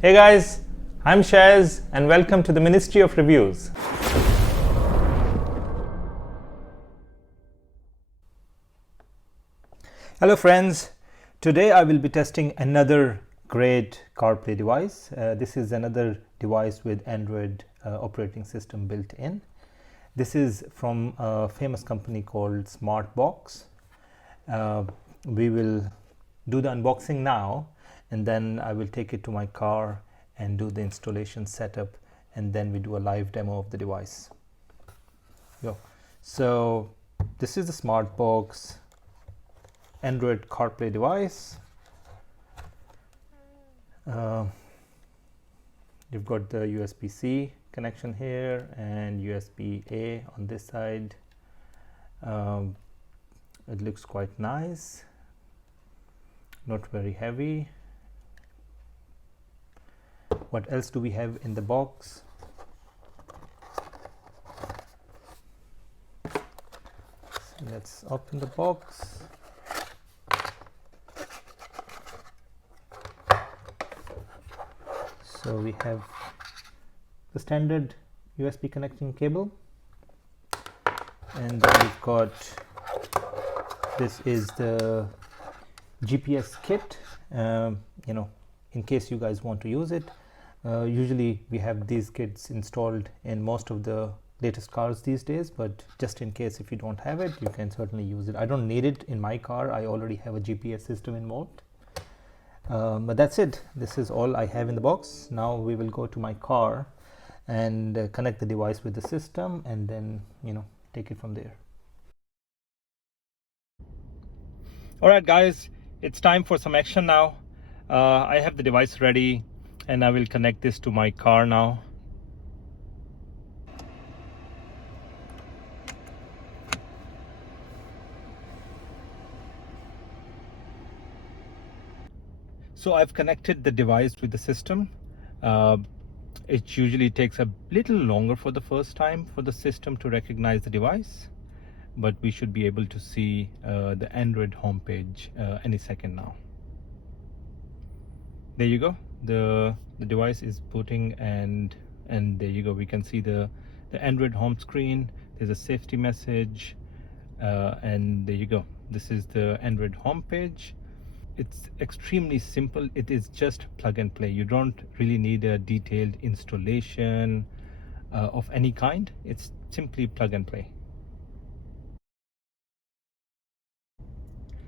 Hey guys, I'm Schaz and welcome to the Ministry of Reviews. Hello friends, today I will be testing another great CarPlay device. This is another device with Android operating system built in. This is from a famous company called Smartbox. We will do the unboxing now, and then I will take it to my car and do the installation setup, and then we do a live demo of the device. So this is the Smartbox Android CarPlay device. You've got the USB-C connection here and USB-A on this side. It looks quite nice, not very heavy. What else do we have in the box? So let's open the box. So we have the standard USB connecting cable, and then we've got, this is the GPS kit, in case you guys want to use it. Usually we have these kits installed in most of the latest cars these days, but just in case if you don't have it, you can certainly use it. I don't need it in my car, I already have a GPS system involved. But that's it. This is all I have in the box. Now we will go to my car and connect the device with the system, and then take it from there. Alright guys, it's time for some action now. I have the device ready and I will connect this to my car now. So I've connected the device with the system. It usually takes a little longer for the first time for the system to recognize the device, but we should be able to see the Android homepage any second now. There you go. The device is booting, and there you go. We can see the Android home screen. There's a safety message, and there you go. This is the Android homepage. It's extremely simple. It is just plug and play. You don't really need a detailed installation of any kind. It's simply plug and play.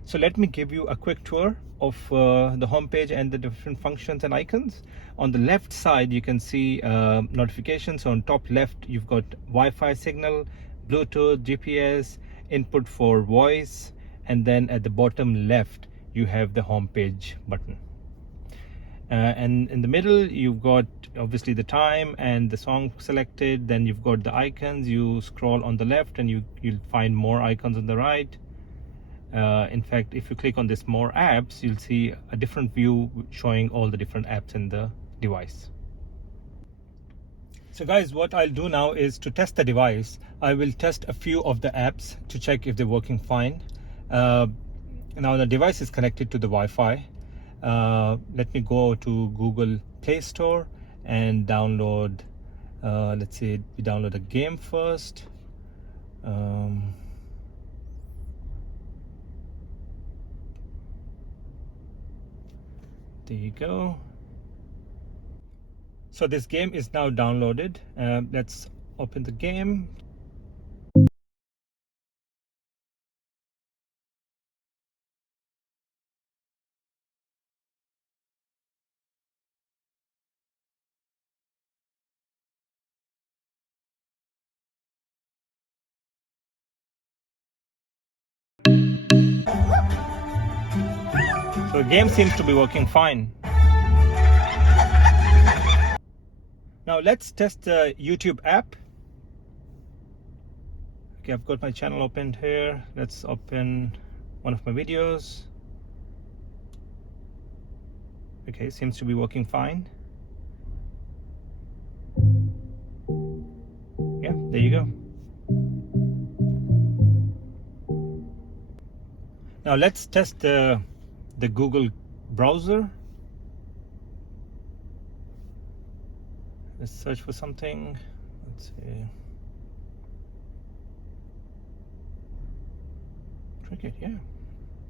So let me give you a quick tour of the homepage and the different functions and icons. On the left side, you can see notifications. On top left, you've got Wi-Fi signal, Bluetooth, GPS, input for voice, and then at the bottom left, you have the homepage button. And in the middle, you've got obviously the time and the song selected. Then you've got the icons. You scroll on the left and you'll find more icons on the right. In fact, if you click on this more apps, you'll see a different view showing all the different apps in the device. So guys, what I'll do now is to test the device. I will test a few of the apps to check if they're working fine. Now the device is connected to the Wi-Fi. Let me go to Google Play Store and download, let's say we download a game first. There you go. So this game is now downloaded. Let's open the game. So the game seems to be working fine. Now let's test the YouTube app. Okay, I've got my channel opened here. Let's open one of my videos. Okay, seems to be working fine. Yeah, there you go. Now let's test the Google browser. Let's search for something. Let's see. Cricket, yeah.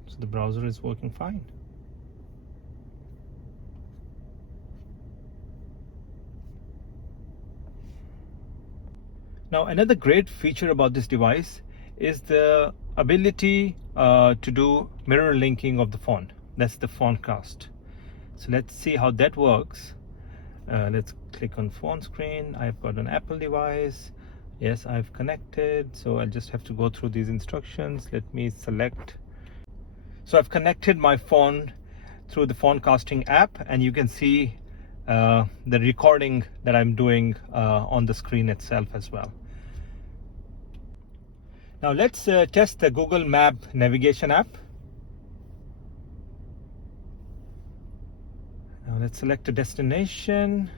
So the browser is working fine. Now, another great feature about this device is the ability to do mirror linking of the phone. That's the phone cast. So let's see how that works. Let's click on phone screen. I've got an Apple device. Yes, I've connected. So I'll just have to go through these instructions. Let me select. So I've connected my phone through the phone casting app, and you can see the recording that I'm doing on the screen itself as well. Now let's test the Google Map navigation app. Now let's select a destination.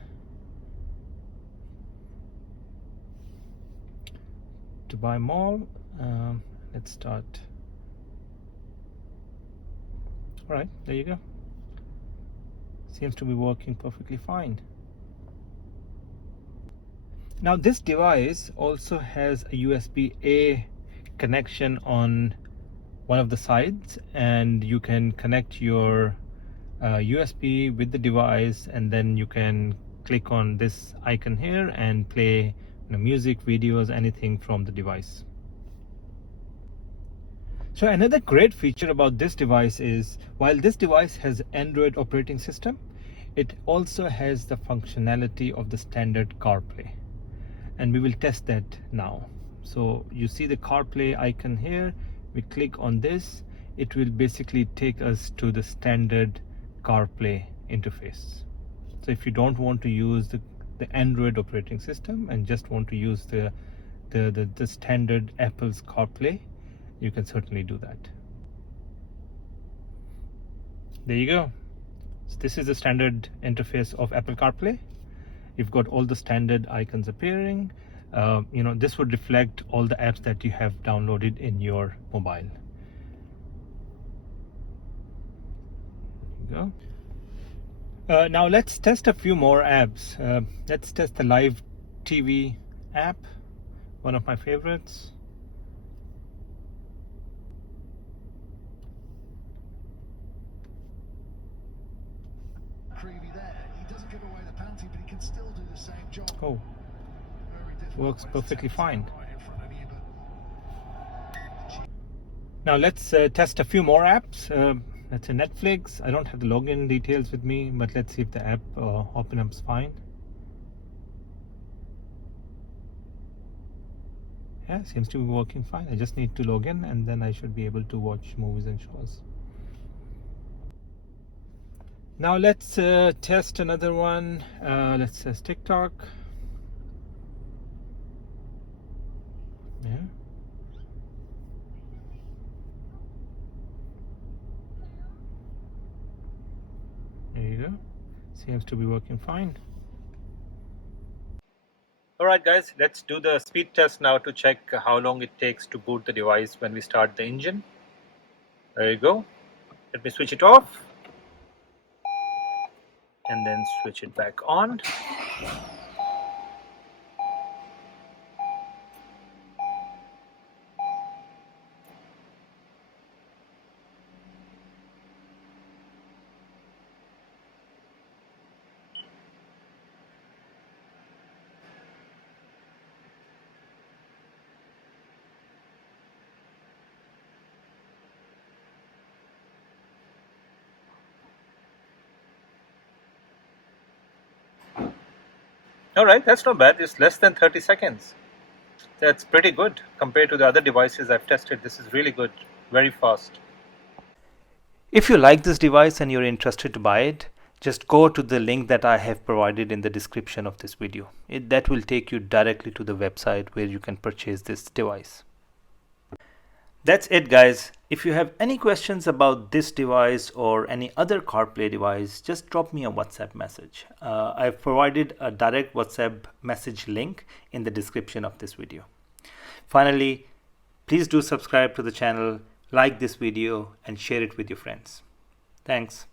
Dubai Mall. Let's start. All right, there you go. Seems to be working perfectly fine. Now this device also has a USB-A connection on one of the sides, and you can connect your USB with the device, and then you can click on this icon here and play music, videos, anything from the device. So another great feature about this device is, while this device has Android operating system, it also has the functionality of the standard CarPlay, and we will test that now. So you see the CarPlay icon here. We click on this, it will basically take us to the standard CarPlay interface. So if you don't want to use the Android operating system and just want to use the standard Apple's CarPlay, you can certainly do that. There you go. So this is the standard interface of Apple CarPlay. You've got all the standard icons appearing. This would reflect all the apps that you have downloaded in your mobile. There you go. Now let's test a few more apps. Let's test the live TV app, one of my favorites. Oh, works perfectly fine. Now let's test a few more apps. Let's say Netflix. I don't have the login details with me, but let's see if the app open up fine. Yeah, seems to be working fine. I just need to log in, and then I should be able to watch movies and shows. Now let's test another one. Let's test TikTok. Yeah. There you go. Seems to be working fine. Alright guys, let's do the speed test now to check how long it takes to boot the device when we start the engine. There you go. Let me switch it off and then switch it back on. Alright, that's not bad. It's less than 30 seconds. That's pretty good compared to the other devices I've tested. This is really good, very fast. If you like this device and you're interested to buy it, just go to the link that I have provided in the description of this video. That will take you directly to the website where you can purchase this device. That's it guys. If you have any questions about this device or any other CarPlay device, just drop me a WhatsApp message. I've provided a direct WhatsApp message link in the description of this video. Finally, please do subscribe to the channel, like this video and share it with your friends. Thanks.